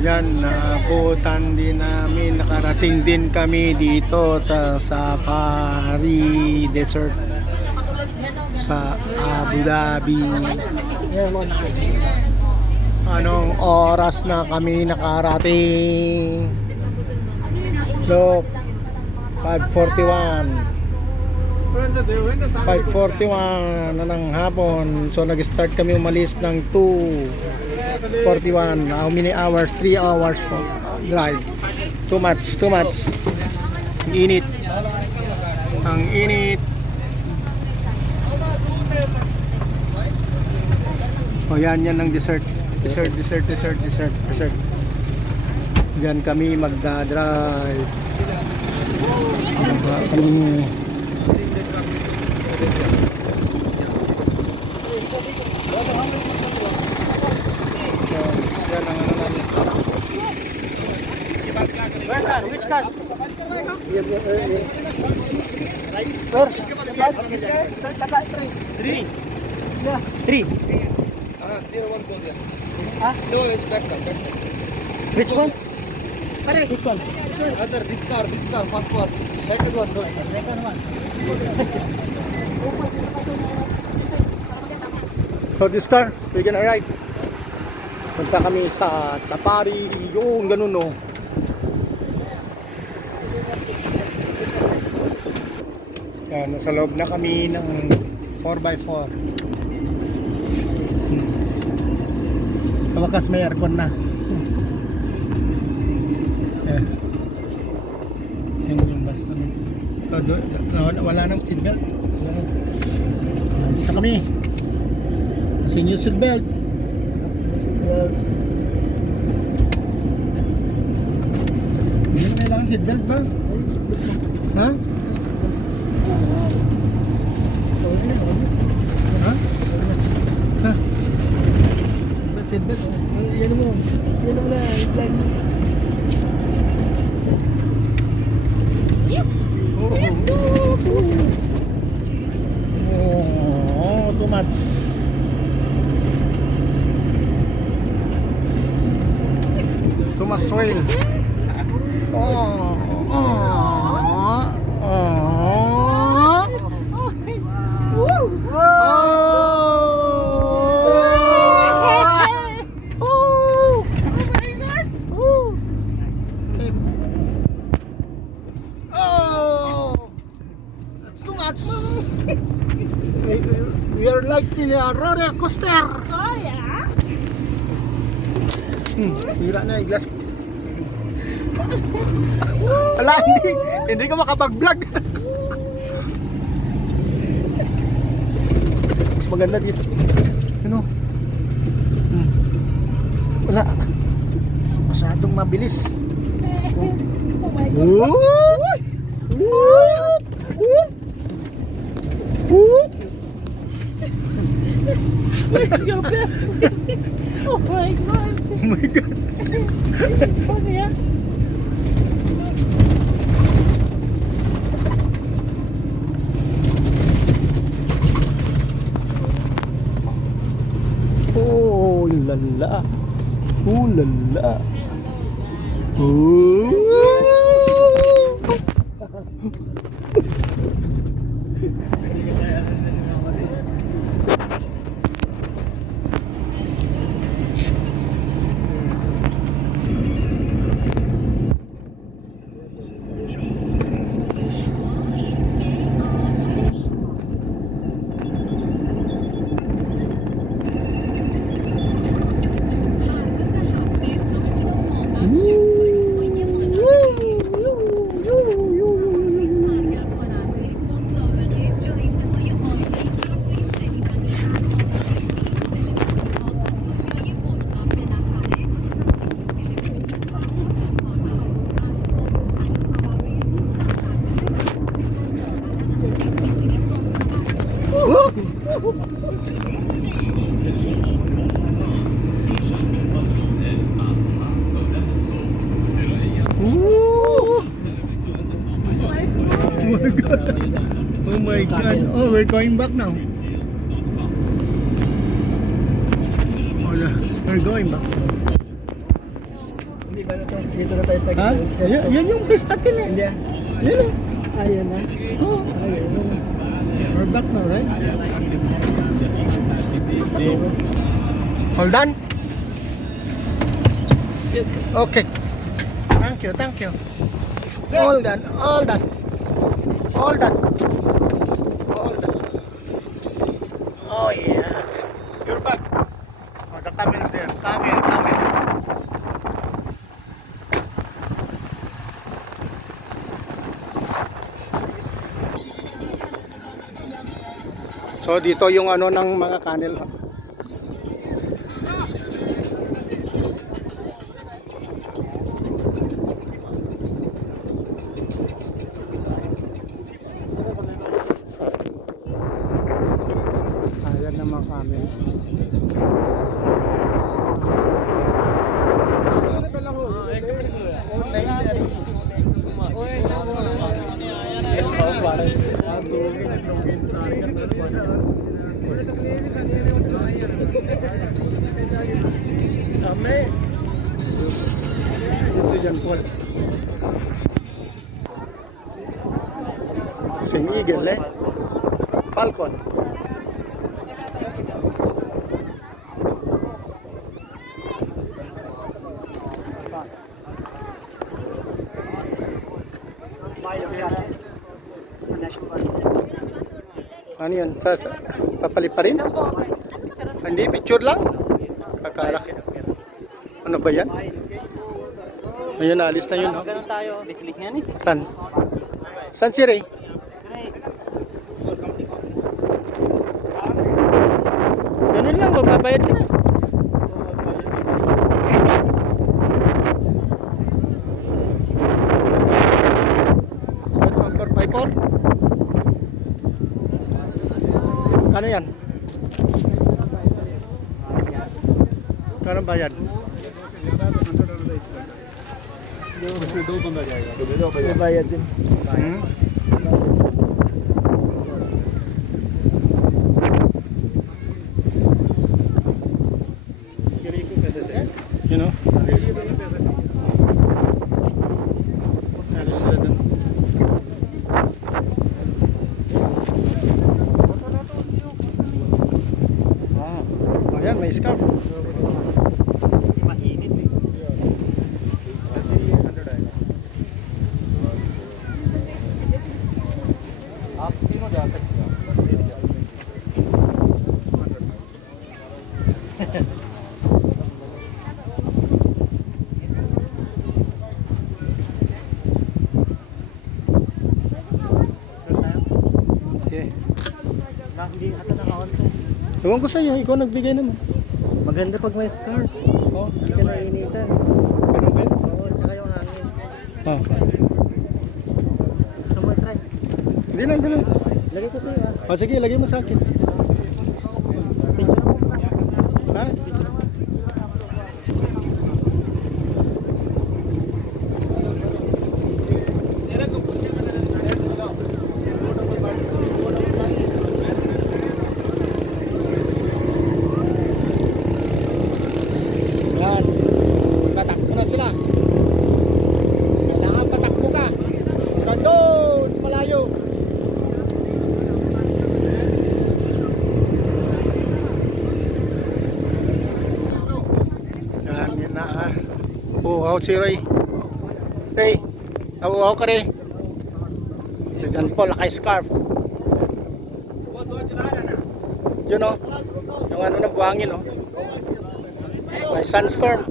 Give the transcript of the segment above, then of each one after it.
Yan, naabutan din namin, nakarating din kami dito sa Safari Desert sa Abu Dhabi. Anong oras na kami nakarating? Look, 5:41 na ng hapon. So nag-start kami umalis ng 2:41. How many hours? 3 hours drive. Too much. Ang init. O yan ng desert. Diyan kami magdadrive. Kami Which car? Three. No, it's back car. Which one? Which one? Other, this car, first one. Second one, no. So this car, we're gonna ride. Punta kami sa Safari, yung ganun no. Yan, nasa loob na kami ng 4x4. Sa wakas may aircon na. Yan yung basta. Wala nang seatbelt. Basta kami. Kasi yung seatbelt. Hindi na kailangan seatbelt ba? Ha? Ha? Seatbelt? Yan mo na i-flag. Oh, too much. Too much soil. We are like in a roller coaster. Oh, yeah? Sira na yung glass. Wala, hindi ka makapag-vlog. Mas maganda dito. Ano? Wala. Masyadong mabilis. Oh my God. Where's your belt? Oh my God. Oh my God. This is funny, huh? Oh, lala. Oh, lala. Oh. Oh my God. Oh, we're going back now. We're going back. Paano to? Dito na tayo sa Ha? Yan yung base natin eh. Hindi ah. Yan o. Ayan na. Oh, Ayan na. we're back now, right? Hold on. Okay. Thank you, thank you. All done, all done. All done. All done. Oh yeah. You're back. Oh, the camel's there. Camel. So dito yung ano ng mga camel. Ayan na mga camel. Ito dyan po. Sing eagle eh. Falcon. Ano yan? Papalit pa rin? Hindi, picture lang. Kakala. Ano ba yan? Ayun, alis na yun. No? Ganun tayo. Biklik nga ni. San? San si Ray? Ganun lang, magbabayad ka na. So ito ang 4x4. Ano yan? Kano bayad? May bayad din. Hmm? You know? Alis sila dun. Ayan, may scarf. Kasi mainit eh. आप तीनों जा सकते हो Sige. Hindi ata nakaon to. Ewan ko sa'yo, ikaw nagbigay naman. Maganda pag may scarf. Oh, Hindi ka nainitan. ganun ba yun? Oo, tsaka yung hangin. Oh. Gusto mo i-try? Hindi na, hindi na. Lagay ko sa'yo ah. O sige, lagay mo sa akin. Picture mo pa. Ha? Yan. Patakbo na sila. Kailangan patakbo ka. Hanggang doon, malayo. Yan na ha. Uhaw si Ray. Ray, nauuhaw ka rin. Si John Paul, naka-scarf. Yun o. Yung ano ng buhangin o. May sunstorm.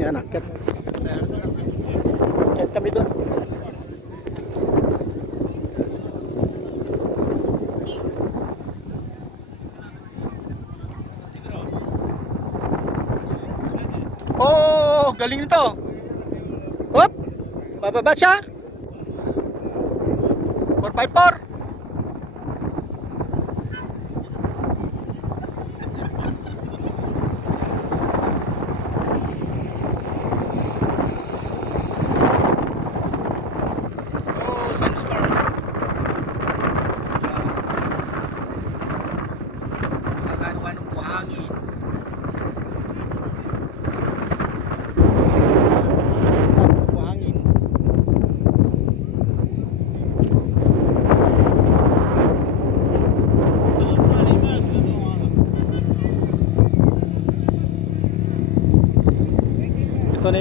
Yan, akit. Akit kami doon. Oh, galing nito. Hop! Bababa siya. 4x4. Oh, sana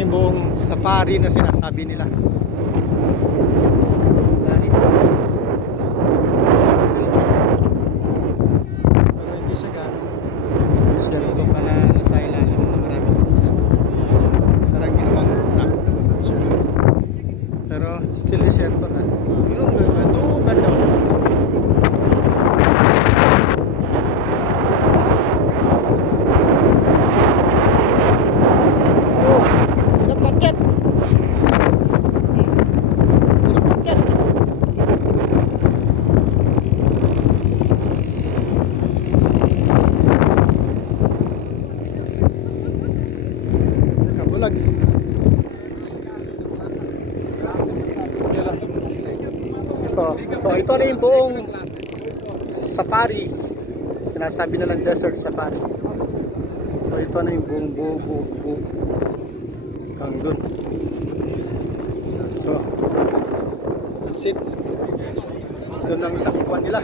yung buong safari na sinasabi nila. Pero hindi siya gano'ng desierto pa na nasa ilalim na maraming isla. Parang ginawang track naman siya. Pero still desierto na. Pero ganda. Hirap paket. Hirap paket. Kabulag. So ito na yung buong safari. Sinasabi na ng desert safari. So ito na yung buong buo. Hanggang dun. So that's it. Doon ang takbuhan nila.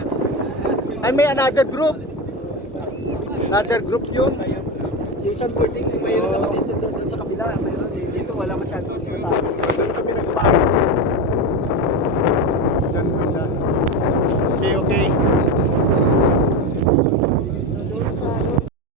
Ay, may another group. Another group yun. Yung isang boarding, mayroon naman dito doon sa kabila. Mayroon dito, wala masyadong tao. Doon kami nagpaan. Diyan banda. Okay.